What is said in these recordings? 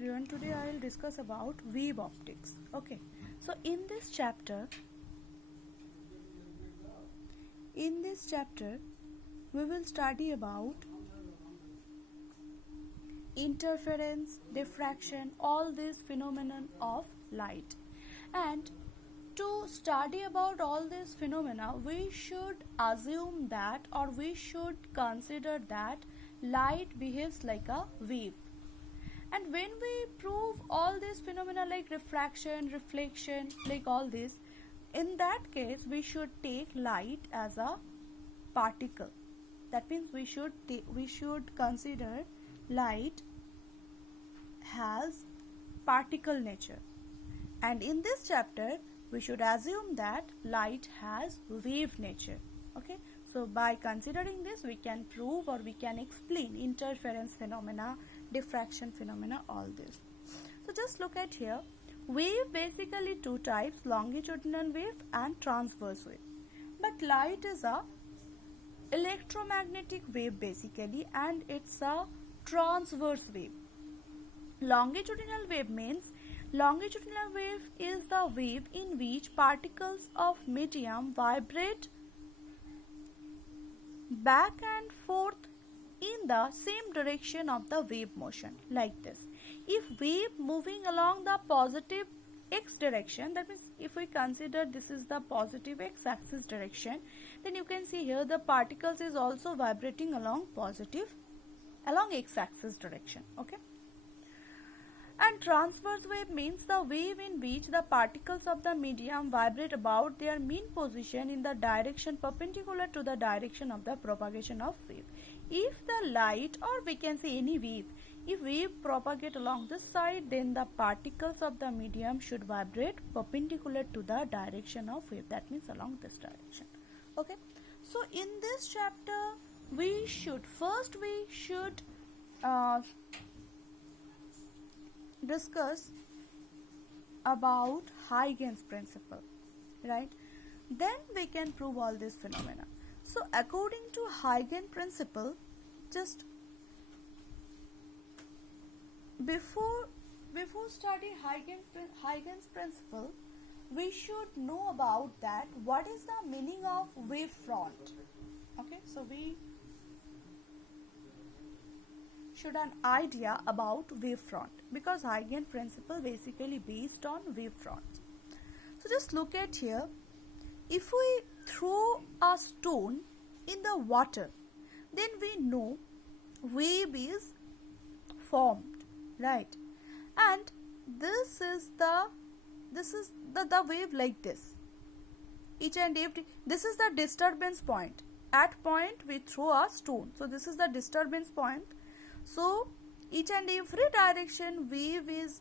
everyone, today I will discuss about wave optics. Okay, so in this chapter we will study about interference, diffraction, all these phenomenon of light. And to study about all these phenomena, we should assume that, or we should consider that light behaves like a wave. And when we prove all these phenomena like refraction, reflection, like all this, in that case we should take light as a particle. That means we should consider light has particle nature. And in this chapter we should assume that light has wave nature. Okay, so by considering this we can prove or we can explain interference phenomena, diffraction phenomena, all this. So just look at here. Wave basically two types, longitudinal wave and transverse wave. But light is a electromagnetic wave basically, and it's a transverse wave. Longitudinal wave means longitudinal wave is the wave in which particles of medium vibrate back and forth in the same direction of the wave motion, like this. If wave moving along the positive x direction, that means if we consider this is the positive x-axis direction, then you can see here the particles is also vibrating along x-axis direction. Okay. And transverse wave means the wave in which the particles of the medium vibrate about their mean position in the direction perpendicular to the direction of the propagation of wave. If the light, or we can say any wave, if wave propagate along this side, then the particles of the medium should vibrate perpendicular to the direction of wave. That means along this direction. Okay. So in this chapter we should discuss about Huygens principle, right? Then we can prove all these phenomena. So according to Huygens principle, just before study Huygens principle, we should know about that what is the meaning of wave front. Okay, so we should an idea about wave front, because Huygens principle basically based on wave fronts. So just look at here. If we throw a stone in the water, then we know wave is formed, right? And this is the wave like this. Each and every, this is the disturbance point. At point we throw a stone. So this is the disturbance point. So each and every direction wave is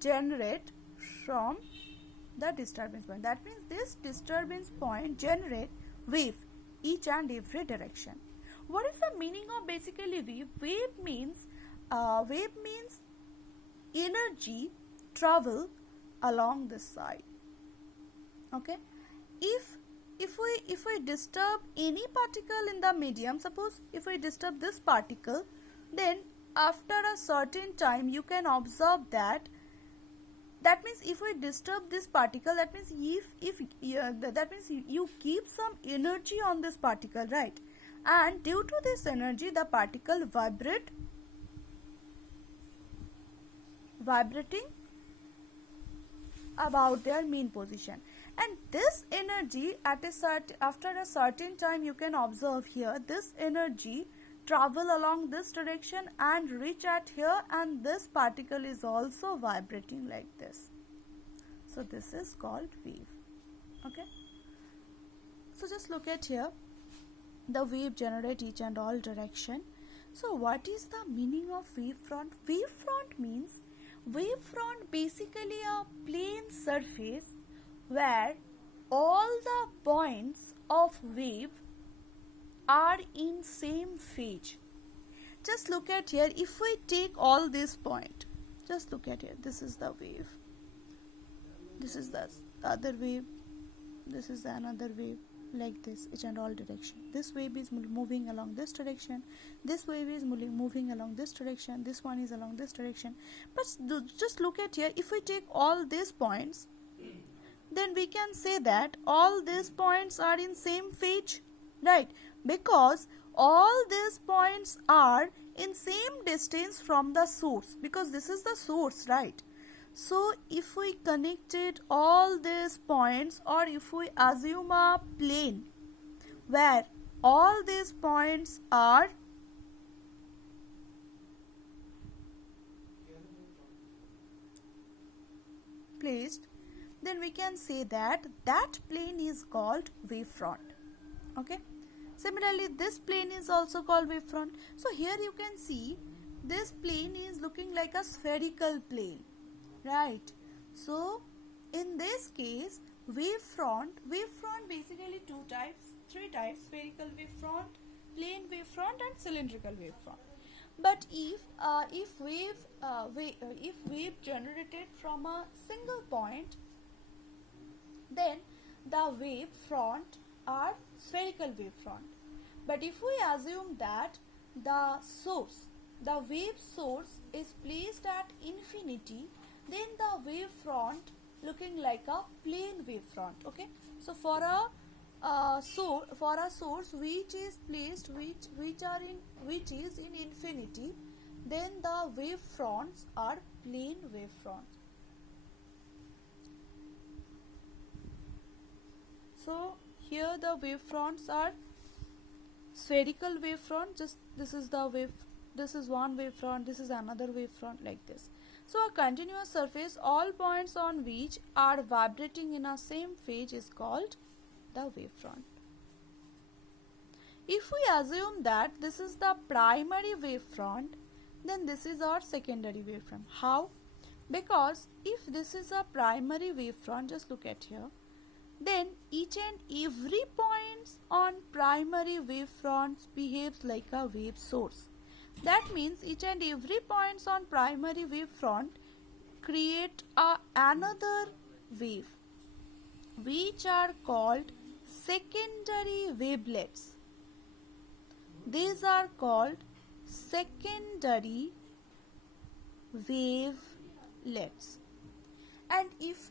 generate from the disturbance point. That means this disturbance point generate wave each and every direction. What is the meaning of basically wave? Wave means energy travel along this side. Okay, if we disturb any particle in the medium, suppose if we disturb this particle, then after a certain time you can observe that means if we disturb this particle, that means that means you keep some energy on this particle, right? And due to this energy the particle vibrating about their mean position. And this energy after a certain time you can observe here, this energy travel along this direction and reach at here, and this particle is also vibrating like this. So this is called wave. Okay. So just look at here. The wave generate each and all direction. So what is the meaning of wave front? Wave front means basically a plane surface where all the points of wave are in same phase. Just look at here. If we take all this point, just look at here. This is the wave. This is the other wave. This is another wave. like this, each and all direction. This wave is moving along this direction, this wave is moving along this direction, this one is along this direction. But just look at here, if we take all these points, then we can say that all these points are in same phase, right? Because all these points are in same distance from the source, because this is the source, right? So if we connected all these points, or if we assume a plane where all these points are placed, then we can say that that plane is called wavefront. Okay. Similarly, this plane is also called wavefront. So here you can see this plane is looking like a spherical plane, right? So in this case, wavefront basically three types: spherical wavefront, plane wavefront, and cylindrical wavefront. But if wave generated from a single point, then the wavefront are spherical wavefront. But if we assume that the wave source is placed at infinity, then the wavefront looking like a plane wavefront. Okay, so for a source which is placed which is in infinity, then the wavefronts are plane wavefronts. So here the wavefronts are spherical wavefront. Just this is one wavefront, this is another wavefront, like this. So a continuous surface, all points on which are vibrating in a same phase, is called the wavefront. If we assume that this is the primary wavefront, then this is our secondary wavefront. How? Because if this is a primary wavefront, just look at here, then each and every points on primary wavefronts behaves like a wave source. That means each and every points on primary wavefront create another wave, which are called secondary wavelets. These are called secondary wavelets. And if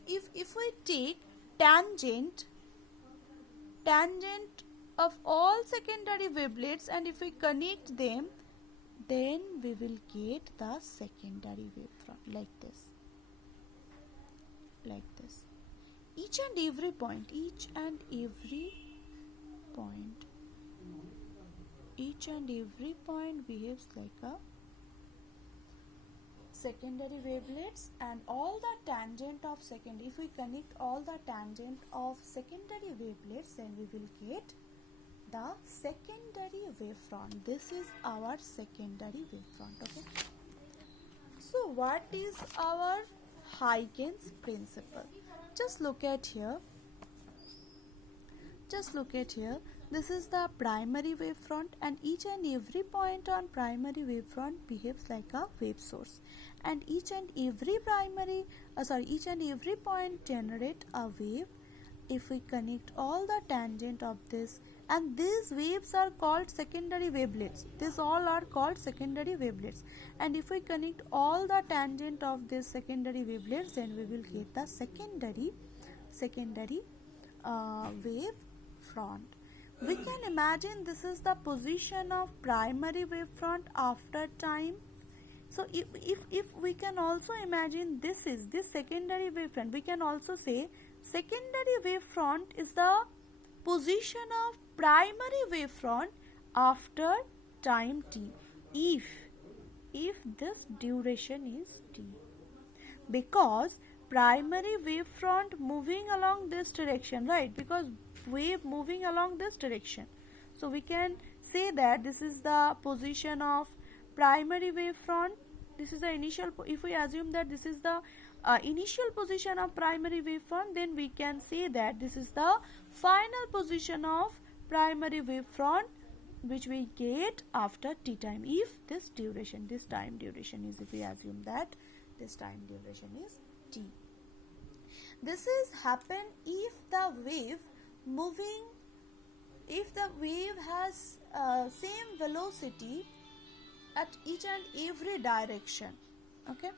we take tangent of all secondary wavelets, and if we connect them, then we will get the secondary wavefront, like this. Each and every point behaves like a secondary wavelets, and all the tangent of secondary, if we connect all the tangent of secondary wavelets, then we will get the secondary wavefront. This is our secondary wavefront. Okay. So what is our Huygens principle? Just look at here. This is the primary wavefront, and each and every point on primary wavefront behaves like a wave source, and each and every point generate a wave if we connect all the tangent of this, and these waves are called secondary wavelets. These all are called secondary wavelets, and if we connect all the tangent of this secondary wavelets, then we will get the secondary wavefront. We can imagine this is the position of primary wavefront after time. So if we can also imagine this secondary wavefront, we can also say secondary wavefront is the position of primary wavefront after time t, if this duration is t, because primary wavefront moving along this direction, right? Because wave moving along this direction, so we can say that this is the position of primary wavefront. This is the initial, if we assume that this is the initial position of primary wavefront, then we can say that this is the final position of primary wavefront, which we get after t time, if this time duration is, if we assume that this time duration is t. This is happen if the wave moving if the wave has same velocity at each and every direction, okay,